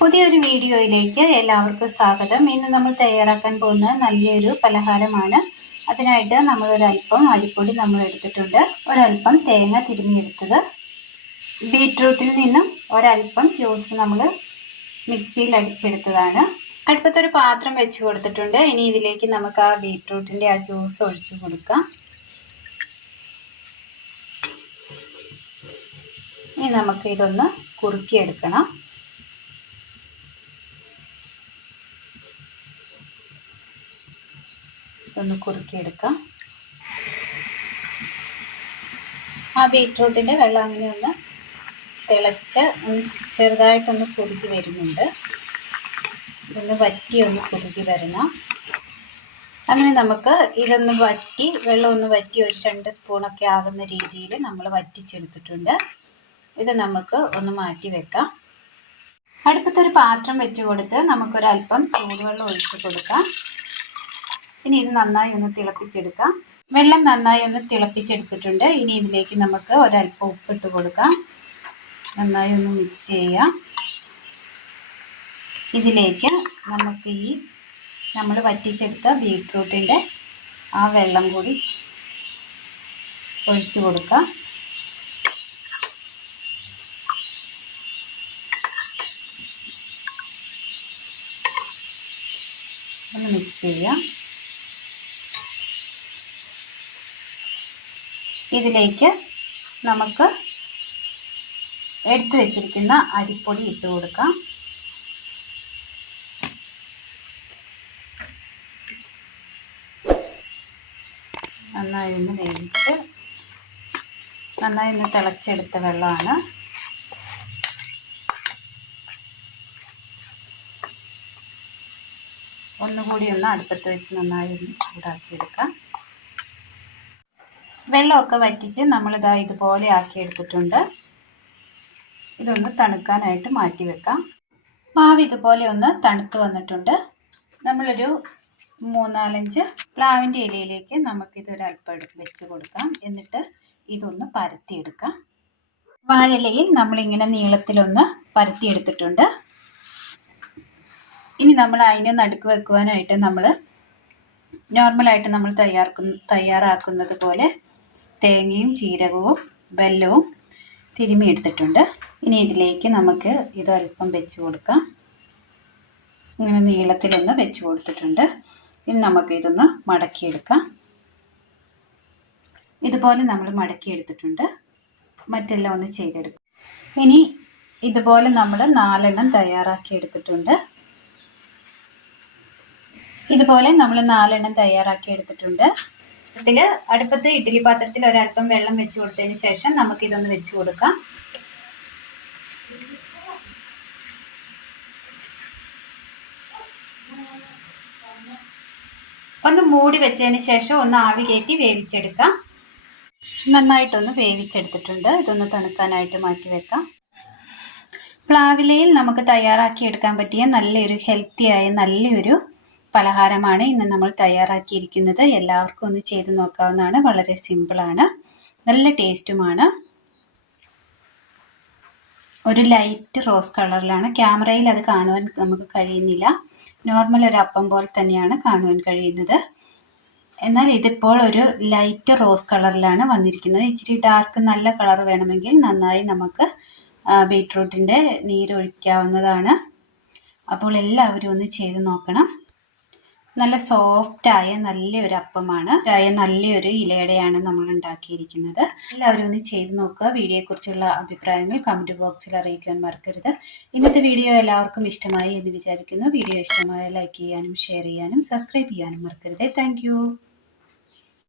പുതിയൊരു വീഡിയോയിലേക്ക് എല്ലാവർക്കും സ്വാഗതം. ഇന്ന് നമ്മൾ തയ്യാറാക്കാൻ പോകുന്ന നല്ലൊരു പലഹാരമാണ്. അതിനായിട്ട് നമ്മൾ ഒരല്പം അരിപ്പൊടി നമ്മൾ എടുത്തിട്ടുണ്ട്, ഒരല്പം തേങ്ങ തിരുമ്മിയെടുത്തത്, ബീറ്റ്റൂട്ടിൽ നിന്നും ഒരല്പം ജ്യൂസ് നമ്മൾ മിക്സിയിൽ അടിച്ചെടുത്തതാണ്. അടുപ്പത്തൊരു പാത്രം വെച്ച് കൊടുത്തിട്ടുണ്ട്. ഇനി ഇതിലേക്ക് നമുക്ക് ആ ബീറ്റ്റൂട്ടിൻ്റെ ആ ജ്യൂസ് ഒഴിച്ചു കൊടുക്കാം. ഇനി നമുക്ക് ഇതൊന്ന് കുറുക്കിയെടുക്കണം. ഒന്ന് കുറുക്കിയെടുക്കാം. ആ ബീറ്റ്റൂട്ടിൻ്റെ വെള്ളം അങ്ങനെ ഒന്ന് തിളച്ച് ചെറുതായിട്ടൊന്ന് കുറുകി വരുന്നുണ്ട്. ഇതൊന്ന് വറ്റി ഒന്ന് കുറുകി വരണം. അങ്ങനെ നമുക്ക് ഇതൊന്ന് വറ്റി വെള്ളം ഒന്ന് വറ്റി ഒരു 2 സ്പൂണൊക്കെ ആകുന്ന രീതിയിൽ നമ്മൾ വറ്റിച്ചെടുത്തിട്ടുണ്ട്. ഇത് നമുക്ക് ഒന്ന് മാറ്റി വെക്കാം. അടുപ്പത്തൊരു പാത്രം വെച്ച് കൊടുത്ത് നമുക്കൊരല്പം ചൂടുവെള്ളം ഒഴിച്ച് കൊടുക്കാം. ഇനി ഇത് നന്നായി ഒന്ന് തിളപ്പിച്ചെടുക്കാം. വെള്ളം നന്നായി ഒന്ന് തിളപ്പിച്ചെടുത്തിട്ടുണ്ട്. ഇനി ഇതിലേക്ക് നമുക്ക് ഒരല്പം ഉപ്പിട്ട് കൊടുക്കാം. നന്നായി ഒന്ന് മിക്സ് ചെയ്യാം. ഇതിലേക്ക് നമുക്ക് ഈ നമ്മൾ വറ്റിച്ചെടുത്ത ബീറ്റ്റൂട്ടിൻ്റെ ആ വെള്ളം കൂടി ഒഴിച്ചു കൊടുക്കാം. ഒന്ന് മിക്സ് ചെയ്യാം. ഇതിലേക്ക് നമുക്ക് എടുത്തു വെച്ചിരിക്കുന്ന അരിപ്പൊടി ഇട്ട് കൊടുക്കാം. നന്നായി ഒന്ന് വേവിച്ച് നന്നായി ഒന്ന് തിളച്ചെടുത്ത വെള്ളമാണ്. ഒന്നുകൂടി ഒന്ന് അടുപ്പത്ത് വെച്ച് നന്നായി ഒന്ന് ചൂടാക്കിയെടുക്കാം. വെള്ളമൊക്കെ വറ്റിച്ച് നമ്മളിതാ ഇതുപോലെ ആക്കിയെടുത്തിട്ടുണ്ട്. ഇതൊന്ന് തണുക്കാനായിട്ട് മാറ്റി വെക്കാം. മാവ് ഇതുപോലെ ഒന്ന് തണുത്ത് വന്നിട്ടുണ്ട്. നമ്മളൊരു 3-4 പ്ലാവിൻ്റെ ഇലയിലേക്ക് നമുക്കിതൊരല്പം വെച്ച് കൊടുക്കാം. എന്നിട്ട് ഇതൊന്ന് പരത്തിയെടുക്കാം. വാഴയിലയിൽ നമ്മളിങ്ങനെ നീളത്തിലൊന്ന് പരത്തിയെടുത്തിട്ടുണ്ട്. ഇനി നമ്മൾ അതിനെ നടുക്ക് വെക്കുവാനായിട്ട് നമ്മൾ നോർമലായിട്ട് നമ്മൾ തയ്യാറാക്കുന്നത് പോലെ തേങ്ങയും ജീരകവും വെല്ലവും തിരുമ്മി എടുത്തിട്ടുണ്ട്. ഇനി ഇതിലേക്ക് നമുക്ക് ഇതല്പം വെച്ച് കൊടുക്കാം. ഇങ്ങനെ നീളത്തിലൊന്ന് വെച്ച് കൊടുത്തിട്ടുണ്ട്. ഇനി നമുക്ക് ഇതൊന്ന് മടക്കിയെടുക്കാം. ഇതുപോലെ നമ്മൾ മടക്കിയെടുത്തിട്ടുണ്ട്. മറ്റെല്ലാം ഒന്ന് ചെയ്തെടുക്കാം. ഇനി ഇതുപോലെ നമ്മൾ 4 തയ്യാറാക്കി എടുത്തിട്ടുണ്ട്. ഇതുപോലെ നമ്മൾ 4 തയ്യാറാക്കി എടുത്തിട്ടുണ്ട്. ഇതിൽ അടുപ്പത്ത് ഇഡ്ഡലി പാത്രത്തിൽ ഒരല്പം വെള്ളം വെച്ച് കൊടുത്തതിന് ശേഷം നമുക്കിതൊന്ന് വെച്ച് കൊടുക്കാം. ഒന്ന് മൂടി വെച്ചതിന് ശേഷം ഒന്ന് ആവി കയറ്റി വേവിച്ചെടുക്കാം. നന്നായിട്ടൊന്ന് വേവിച്ചെടുത്തിട്ടുണ്ട്. ഇതൊന്ന് തണുക്കാനായിട്ട് മാറ്റി വെക്കാം. പ്ലാവിലയിൽ നമുക്ക് തയ്യാറാക്കി എടുക്കാൻ പറ്റിയ നല്ലൊരു ഹെൽത്തിയായ നല്ലൊരു പലഹാരമാണ് ഇന്ന് നമ്മൾ തയ്യാറാക്കിയിരിക്കുന്നത്. എല്ലാവർക്കും ഒന്ന് ചെയ്ത് നോക്കാവുന്നതാണ്. വളരെ സിമ്പിളാണ്, നല്ല ടേസ്റ്റുമാണ്. ഒരു ലൈറ്റ് റോസ് കളറിലാണ്. ക്യാമറയിൽ അത് കാണുവാൻ നമുക്ക് കഴിയുന്നില്ല. നോർമൽ ഒരു അപ്പം പോലെ തന്നെയാണ് കാണുവാൻ കഴിയുന്നത്. എന്നാൽ ഇതിപ്പോൾ ഒരു ലൈറ്റ് റോസ് കളറിലാണ് വന്നിരിക്കുന്നത്. ഇച്ചിരി ഡാർക്ക് നല്ല കളർ വേണമെങ്കിൽ നന്നായി നമുക്ക് ബീറ്റ്റൂട്ടിൻ്റെ നീരൊഴിക്കാവുന്നതാണ്. അപ്പോൾ എല്ലാവരും ഒന്ന് ചെയ്ത് നോക്കണം. നല്ല സോഫ്റ്റായ നല്ലൊരു അപ്പമാണ്. നല്ലൊരു ഇലയുടെയാണ് നമ്മൾ ഉണ്ടാക്കിയിരിക്കുന്നത്. എല്ലാവരും ഒന്ന് ചെയ്ത് നോക്കുക. വീഡിയോയെക്കുറിച്ചുള്ള അഭിപ്രായങ്ങൾ കമൻറ്റ് ബോക്സിൽ അറിയിക്കാൻ മറക്കരുത്. ഇന്നത്തെ വീഡിയോ എല്ലാവർക്കും ഇഷ്ടമായി എന്ന് വിചാരിക്കുന്നു. വീഡിയോ ഇഷ്ടമായ ലൈക്ക് ചെയ്യാനും ഷെയർ ചെയ്യാനും സബ്സ്ക്രൈബ് ചെയ്യാനും മറക്കരുത്. താങ്ക്